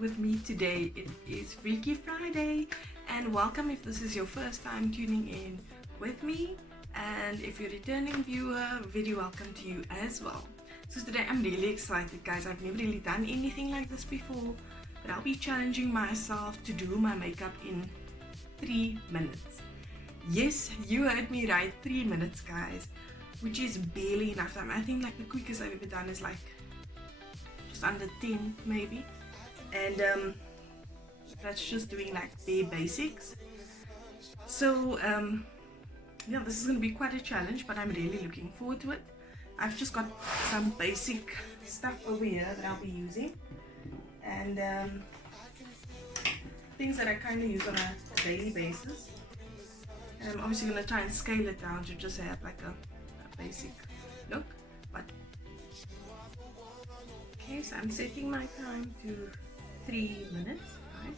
with me today. It is Freaky Friday, and welcome if this is your first time tuning in with me, and if you're a returning viewer, very welcome to you as well. So today I'm really excited, guys. I've never really done anything like this before, but I'll be challenging myself to do my makeup in 3 minutes. Yes, you heard me right, 3 minutes, guys, which is barely enough time. I think like the quickest I've ever done is like just under 10 maybe, and that's just doing like bare basics. So yeah, this is going to be quite a challenge, but I'm really looking forward to it. I've just got some basic stuff over here that I'll be using, and things that I kind of use on a daily basis. And I'm obviously going to try and scale it down to just have like a basic look. But okay, so I'm setting my time to 3 minutes, right?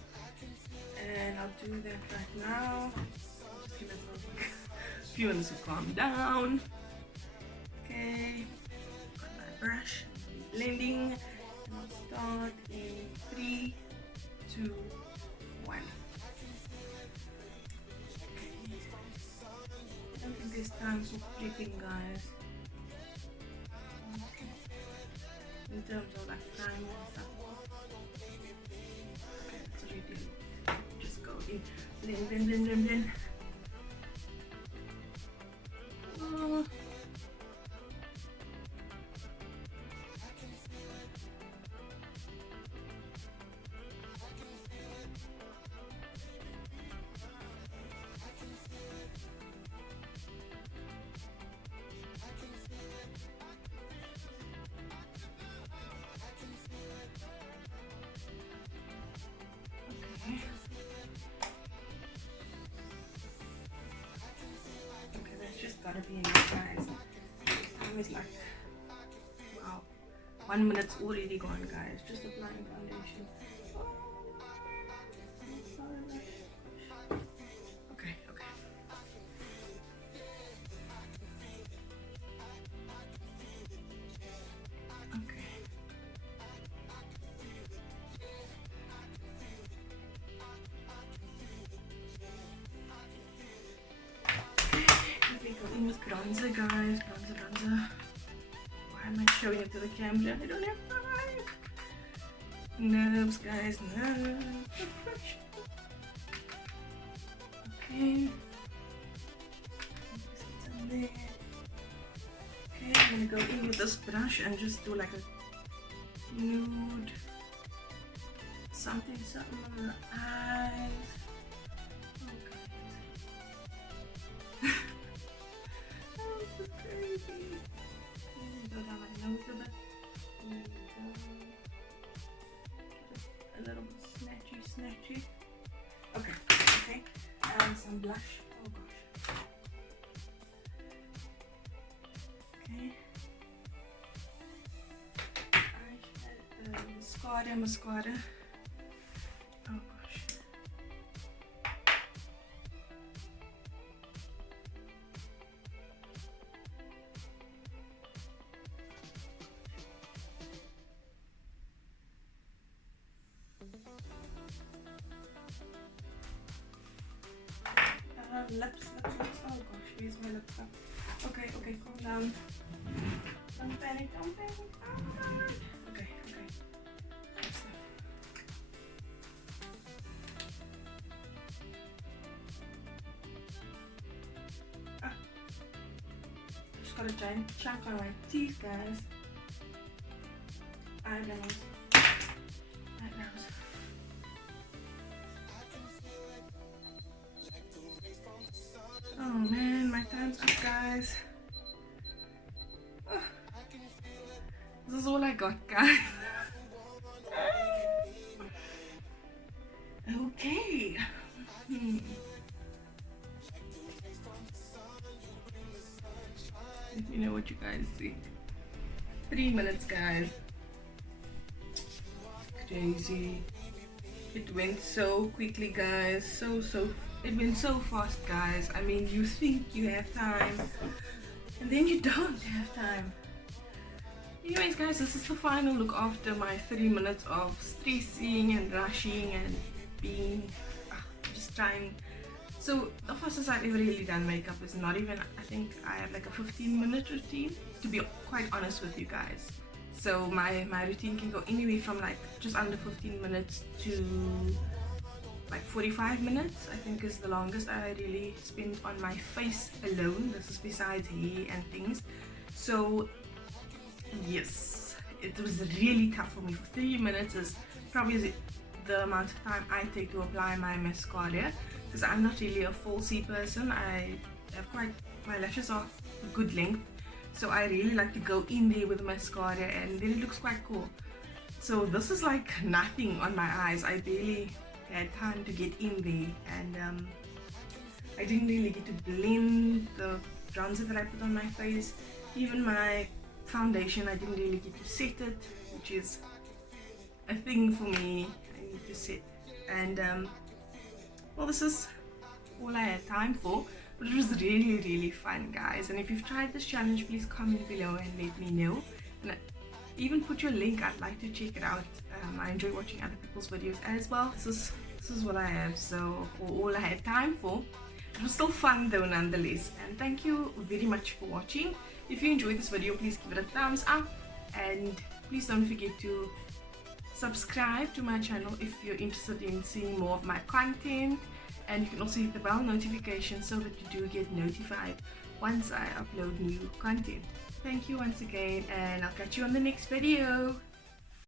And I'll do that right now. Just give myself a few minutes to calm down. Okay, got my brush, blending, and I'll start in 3, 2, 1. I don't think this time's so flipping, guys. In terms of like time and stuff. Okay, that's what you do. Just go in, blend, blend, blend, blend, blend. Oh. Okay, that's just gotta be enough, guys. Time is like, wow, 1 minute's already gone, guys. Just applying foundation. Okay, okay. Okay. Going with bronzer, guys. Bronzer. Why am I showing it to the camera? I don't have time. Nerves, guys. Nerves. Okay. Okay, I'm gonna go in with this brush and just do like a nude something on the eyes. Crazy. Go down my nose a bit. Just a little bit snatchy. Okay. And some blush. Oh gosh. Okay. Eyeshadow, mascara. Oh gosh. Lips. Oh gosh, here's my lips up. Okay, calm down. Don't panic. Okay. Just got a giant chunk on my teeth, guys. Eyebrows. Oh man, my time's up, guys. This is all I got, guys. Okay. Let me know what you guys think. 3 minutes, guys. Crazy. It went so quickly, guys. It went so fast, guys. I mean, you think you have time, and then you don't have time. Anyways guys, this is the final look after my 30 minutes of stressing and rushing and being just trying. So the fastest I've ever really done makeup is not even, I think I have like a 15-minute routine, to be quite honest with you guys. So my routine can go anywhere from like just under 15 minutes to like 45 minutes, I think is the longest I really spend on my face alone. This is besides hair and things. So yes, it was really tough for me. For 30 minutes is probably the amount of time I take to apply my mascara, because I'm not really a falsy person. I have my lashes are a good length, so I really like to go in there with mascara and then it looks quite cool. So this is like nothing on my eyes. I barely had time to get in there, and I didn't really get to blend the bronzer that I put on my face. Even my foundation, I didn't really get to set it, which is a thing for me. I need to set, and well, this is all I had time for, but it was really fun, guys. And if you've tried this challenge, please comment below and let me know, and even put your link. I'd like to check it out. I enjoy watching other people's videos as well. This is what I have, so for all I had time for. It was still fun though nonetheless, and thank you very much for watching. If you enjoyed this video, please give it a thumbs up, and please don't forget to subscribe to my channel if you're interested in seeing more of my content, and you can also hit the bell notification so that you do get notified once I upload new content. Thank you once again, and I'll catch you on the next video.